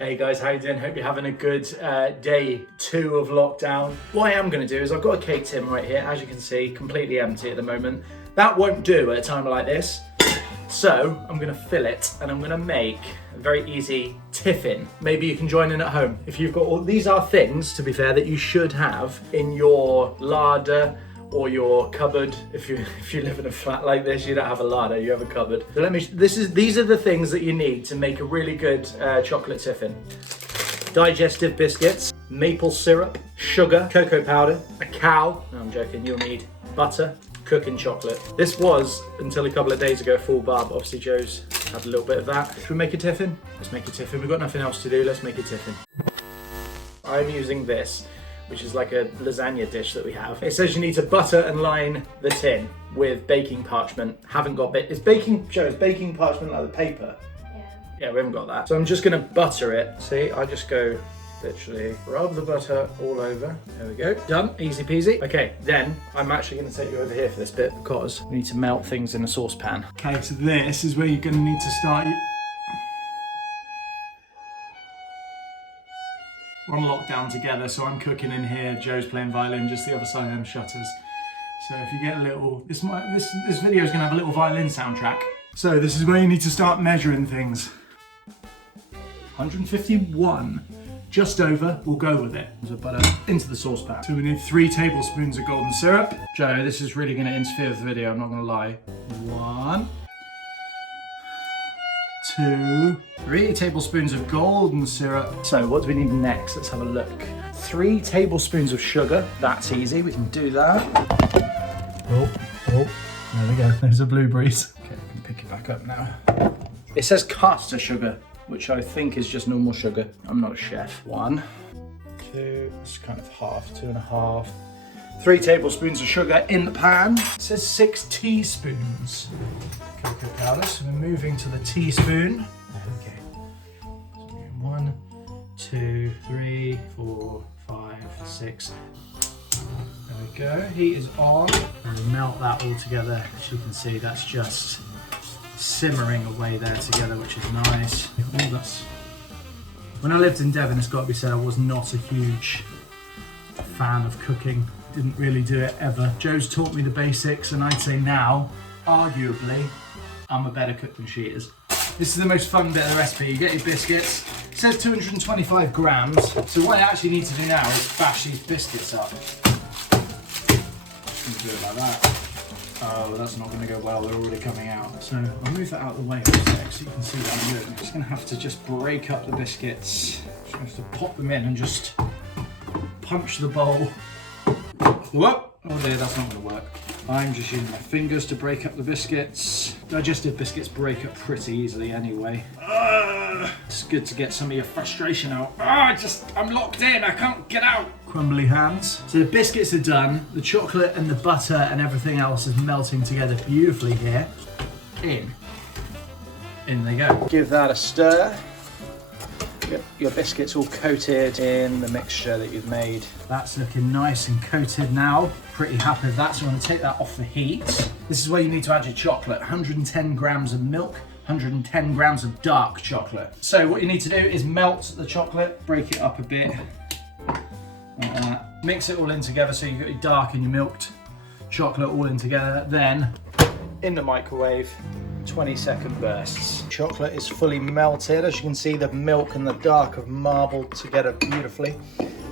Hey guys, how you doing? Hope you're having a good day 2 of lockdown. What I am going to do is I've got a cake tin right here, as you can see, completely empty at the moment. That won't do at a time like this. So I'm going to fill it and I'm going to make a very easy tiffin. Maybe you can join in at home. If you've got all these are things, to be fair, that you should have in your larder or your cupboard. If you live in a flat like this, you don't have a larder, you have a cupboard. So these are the things that you need to make a really good chocolate tiffin. Digestive biscuits, maple syrup, sugar, cocoa powder, a cow. No, I'm joking. You'll need butter, cooking chocolate. This was, until a couple of days ago, full bar, but obviously Joe's had a little bit of that. Should we make a tiffin? Let's make a tiffin. We've got nothing else to do. Let's make a tiffin. I'm using this, which is like a lasagna dish that we have. It says you need to butter and line the tin with baking parchment. Haven't got is baking parchment like the paper? Yeah, we haven't got that. So I'm just gonna butter it. See, I just go literally rub the butter all over. There we go, done, easy peasy. Okay, then I'm actually gonna take you over here for this bit because we need to melt things in a saucepan. Okay, so this is where you're gonna need to start. We're on lockdown together, so I'm cooking in here, Joe's playing violin, just the other side of them shutters. So if you get a little, this video is gonna have a little violin soundtrack. So this is where you need to start measuring things. 151, just over, we'll go with it. So butter into the saucepan. So we need 3 tablespoons of golden syrup. Joe, this is really gonna interfere with the video, I'm not gonna lie. 1, 2, 3 tablespoons of golden syrup. So what do we need next? Let's have a look. 3 tablespoons of sugar. That's easy, we can do that. Oh, there we go, there's the blueberries. Okay, I can pick it back up now. It says caster sugar, which I think is just normal sugar. I'm not a chef. 1, 2, it's kind of half, 2.5. 3 tablespoons of sugar in the pan. It says 6 teaspoons. Cocoa powder, so we're moving to the teaspoon. Okay, so 1, 2, 3, 4, 5, 6. There we go, heat is on. And melt that all together. As you can see, that's just simmering away there together, which is nice. When I lived in Devon, it's got to be said, I was not a huge fan of cooking. Didn't really do it ever. Joe's taught me the basics, and I'd say now, arguably, I'm a better cook than she is. This is the most fun bit of the recipe. You get your biscuits. It says 225 grams. So what I actually need to do now is bash these biscuits up. Just gonna do it like that. Oh, that's not gonna go well. They're already coming out. So I'll move that out of the way for a sec so you can see what I'm doing. I'm just gonna have to just break up the biscuits. Just have to pop them in and just punch the bowl. Whoop! Oh dear, that's not gonna work. I'm just using my fingers to break up the biscuits. Digestive biscuits break up pretty easily anyway. It's good to get some of your frustration out. I'm locked in, I can't get out. Crumbly hands. So the biscuits are done. The chocolate and the butter and everything else is melting together beautifully here. In they go. Give that a stir. Get your biscuits all coated in the mixture that you've made. That's looking nice and coated now. Pretty happy with that, so I'm going to take that off the heat. This is where you need to add your chocolate. 110 grams of milk, 110 grams of dark chocolate. So what you need to do is melt the chocolate, break it up a bit, like that. Mix it all in together so you've got your dark and your milked chocolate all in together. Then in the microwave, 20-second bursts. Chocolate is fully melted. As you can see, the milk and the dark have marbled together beautifully.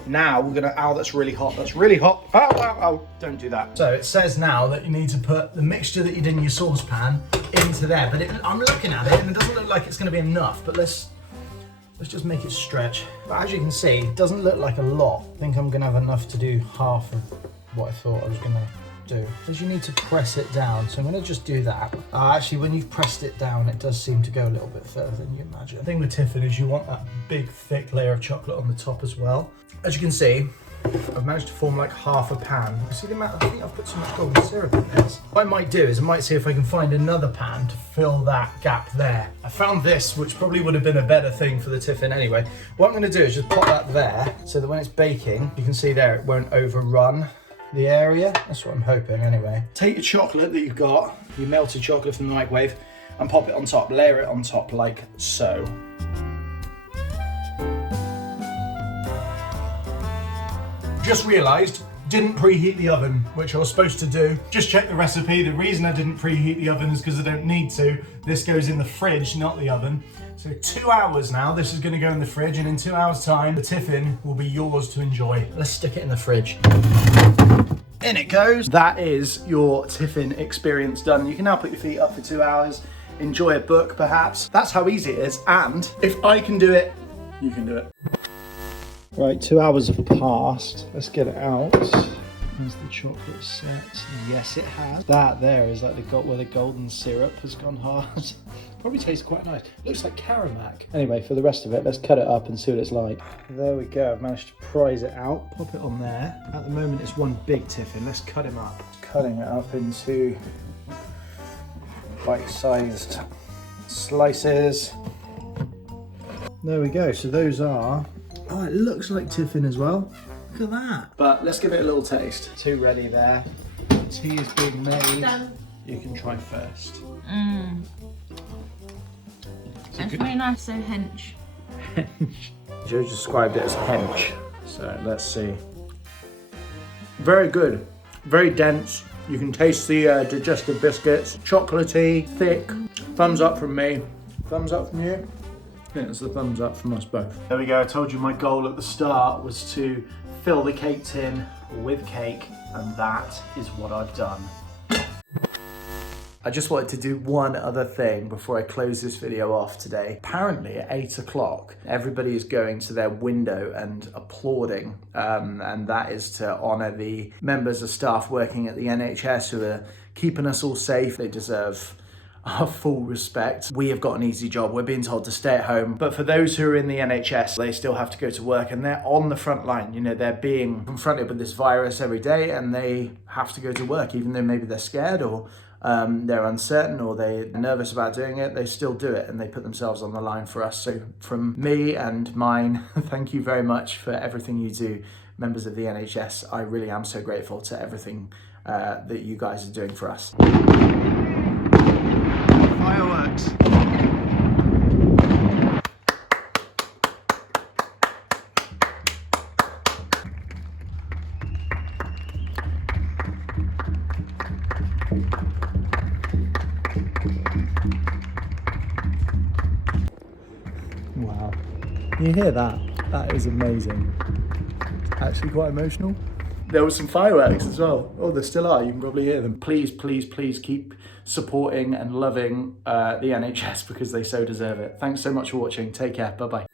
Now we're gonna, that's really hot, that's really hot. Oh, don't do that. So it says now that you need to put the mixture that you did in your saucepan into there, but I'm looking at it and it doesn't look like it's gonna be enough, but let's just make it stretch. But as you can see, it doesn't look like a lot. I think I'm gonna have enough to do half of what I thought I was gonna do. Because you need to press it down, so I'm going to just do that. Actually, when you've pressed it down, it does seem to go a little bit further than you imagine. The thing with tiffin is you want that big thick layer of chocolate on the top as well. As you can see, I've managed to form like half a pan. You see the amount? I think I've put so much golden syrup in this. What I might do is I might see if I can find another pan to fill that gap there. I found this, which probably would have been a better thing for the tiffin anyway. What I'm going to do is just pop that there so that when it's baking, you can see there it won't overrun the area. That's what I'm hoping anyway. Take your chocolate that you've got, your melted chocolate from the microwave, and pop it on top, layer it on top like so. Just realised, didn't preheat the oven, which I was supposed to do. Just check the recipe. The reason I didn't preheat the oven is because I don't need to. This goes in the fridge, not the oven. So 2 hours now, this is gonna go in the fridge, and in 2 hours time, the tiffin will be yours to enjoy. Let's stick it in the fridge. In it goes. That is your tiffin experience done. You can now put your feet up for 2 hours, enjoy a book perhaps. That's how easy it is, and if I can do it, you can do it. Right, 2 hours have passed. Let's get it out. Has the chocolate set? Yes, it has. That there is like where the golden syrup has gone hard. Probably tastes quite nice. Looks like Caramac. Anyway, for the rest of it, let's cut it up and see what it's like. There we go. I've managed to prise it out. Pop it on there. At the moment, it's one big tiffin. Let's cut him up. Cutting it up into bite-sized slices. There we go. So those are. Oh, it looks like tiffin as well. Look at that. But let's give it a little taste. Two ready there. Tea is being made. Done. You can try first. It's really nice, so hench. Hench. Joe described it as hench. So let's see. Very good. Very dense. You can taste the digestive biscuits. Chocolatey, thick. Thumbs up from me. Thumbs up from you. I think it's a thumbs up from us both. There we go. I told you my goal at the start was to fill the cake tin with cake, and that is what I've done. I just wanted to do one other thing before I close this video off today. Apparently at 8 o'clock, everybody is going to their window and applauding, and that is to honour the members of staff working at the NHS who are keeping us all safe. They deserve our full respect. We have got an easy job. We're being told to stay at home. But for those who are in the NHS, they still have to go to work, and they're on the front line. You know, they're being confronted with this virus every day, and they have to go to work, even though maybe they're scared or they're uncertain or they're nervous about doing it. They still do it, and they put themselves on the line for us. So from me and mine, thank you very much for everything you do, members of the NHS. I really am so grateful to everything that you guys are doing for us. Fireworks. Wow. You hear that? That is amazing. Actually quite emotional. There were some fireworks as well. Oh, there still are. You can probably hear them. Please, please, please keep supporting and loving the NHS because they so deserve it. Thanks so much for watching. Take care. Bye-bye.